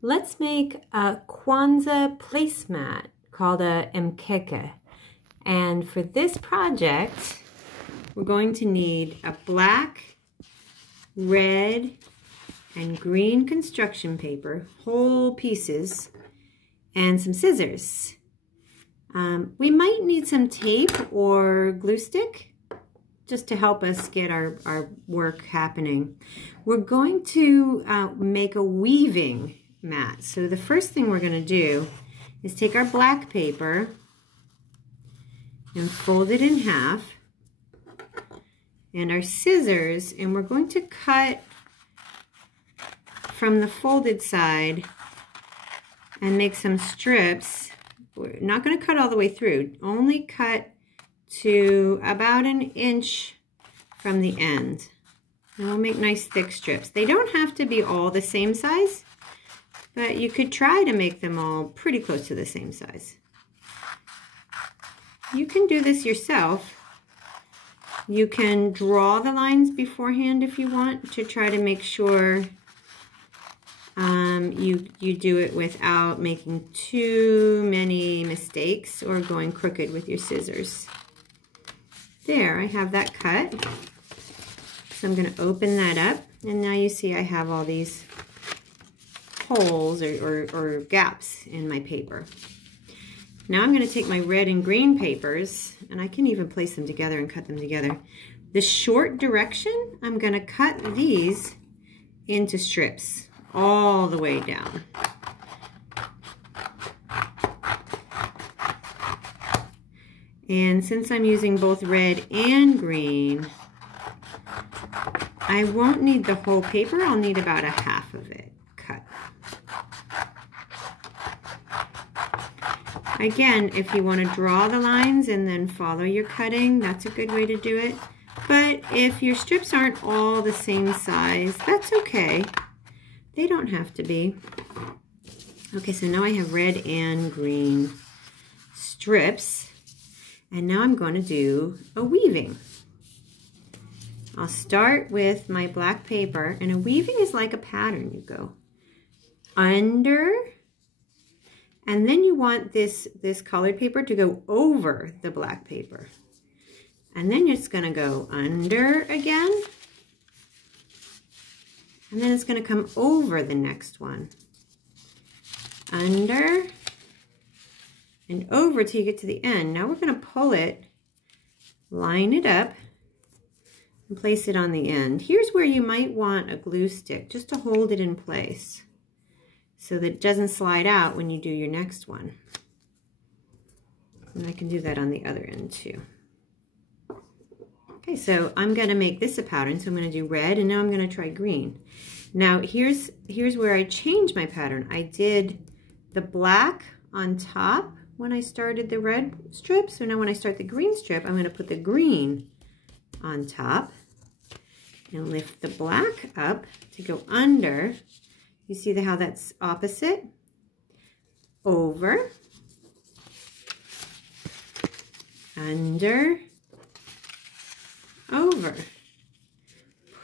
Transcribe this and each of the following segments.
Let's make a Kwanzaa placemat called a mkeke. And for this project, we're going to need a black, red, and green construction paper, whole pieces, and some scissors. We might need some tape or glue stick just to help us get our work happening. We're going to make a weaving mat. So the first thing we're going to do is take our black paper and fold it in half, and our scissors, and we're going to cut from the folded side and make some strips. We're not going to cut all the way through, only cut to about 1 inch from the end. And we'll make nice thick strips. They don't have to be all the same size, but you could try to make them all pretty close to the same size. You can do this yourself. You can draw the lines beforehand if you want to try to make sure you do it without making too many mistakes or going crooked with your scissors. There, I have that cut. So I'm going to open that up, and now you see I have all these holes or gaps in my paper. Now I'm going to take my red and green papers, and I can even place them together and cut them together. The short direction, I'm going to cut these into strips all the way down. And since I'm using both red and green, I won't need the whole paper. I'll need about a half of it cut. Again, if you want to draw the lines and then follow your cutting, that's a good way to do it. But if your strips aren't all the same size, that's okay. They don't have to be. Okay, so now I have red and green strips. And now I'm going to do a weaving. I'll start with my black paper, and a weaving is like a pattern. You go under, and then you want this colored paper to go over the black paper. And then it's going to go under again. And then it's going to come over the next one. Under and over till you get to the end. Now we're going to pull it, line it up, and place it on the end. Here's where you might want a glue stick just to hold it in place so that it doesn't slide out when you do your next one. And I can do that on the other end too. Okay, so I'm going to make this a pattern, so I'm going to do red, and now I'm going to try green. Now here's where I changed my pattern. I did the black on top when I started the red strip, so now when I start the green strip, I'm going to put the green on top and lift the black up to go under. You see how that's opposite? Over, under, over.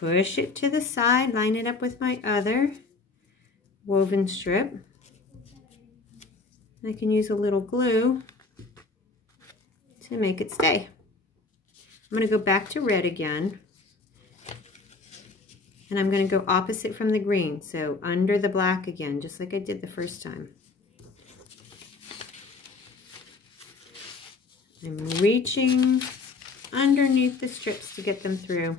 Push it to the side, line it up with my other woven strip. I can use a little glue to make it stay. I'm going to go back to red again, and I'm going to go opposite from the green, so under the black again, just like I did the first time. I'm reaching underneath the strips to get them through.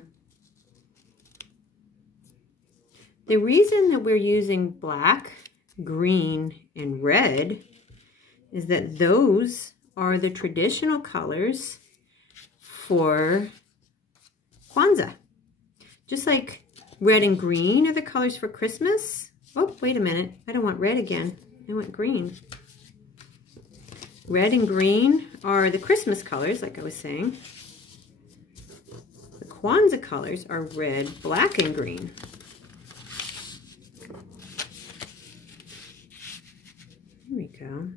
The reason that we're using black, green, and red is that those are the traditional colors for Kwanzaa. Just like red and green are the colors for Christmas. Oh, wait a minute. I don't want red again. I want green. Red and green are the Christmas colors, like I was saying. The Kwanzaa colors are red, black, and green. Here we go.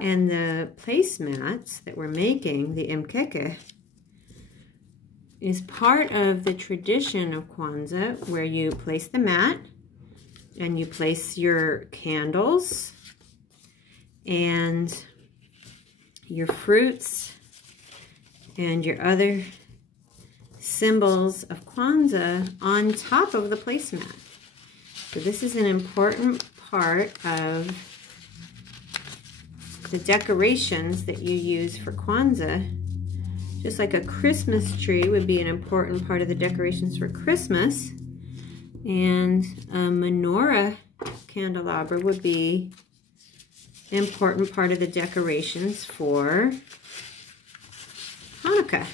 And the placemats that we're making, the mkeke, is part of the tradition of Kwanzaa, where you place the mat And you place your candles and your fruits and your other symbols of Kwanzaa on top of the placemat. So this is an important part of the decorations that you use for Kwanzaa. Just like a Christmas tree would be an important part of the decorations for Christmas, and a menorah candelabra would be an important part of the decorations for Hanukkah.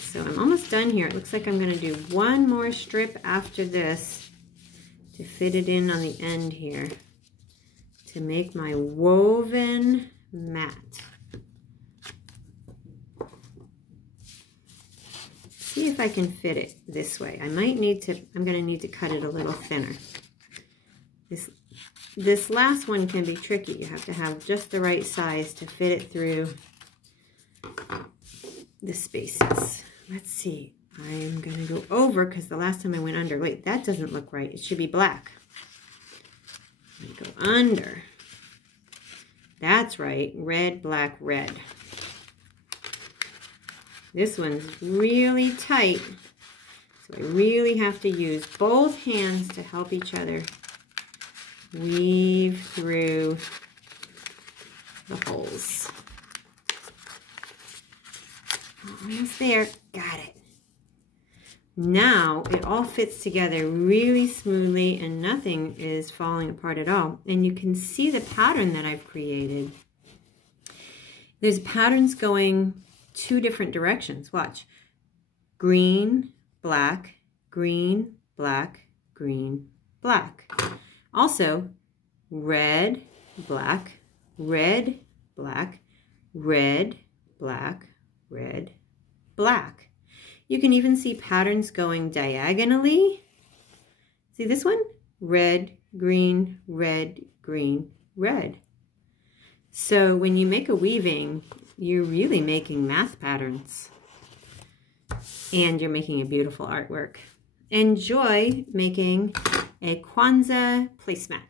So I'm almost done here. It looks like I'm going to do one more strip after this to fit it in on the end here to make my woven mat. See if I can fit it this way. I'm going to need to cut it a little thinner. This last one can be tricky. You have to have just the right size to fit it through the spaces. Let's see. I'm going to go over because the last time I went under. Wait, that doesn't look right. It should be black. I'm going to go under. That's right. Red, black, red. This one's really tight, so I really have to use both hands to help each other weave through the holes. Almost there. Got it. Now it all fits together really smoothly and nothing is falling apart at all. And you can see the pattern that I've created. There's patterns going two different directions. Watch. Green, black, green, black, green, black. Also, red, black, red, black, red, black, red, black. You can even see patterns going diagonally. See this one? Red, green, red, green, red. So when you make a weaving, you're really making math patterns. And you're making a beautiful artwork. Enjoy making a Kwanzaa placemat.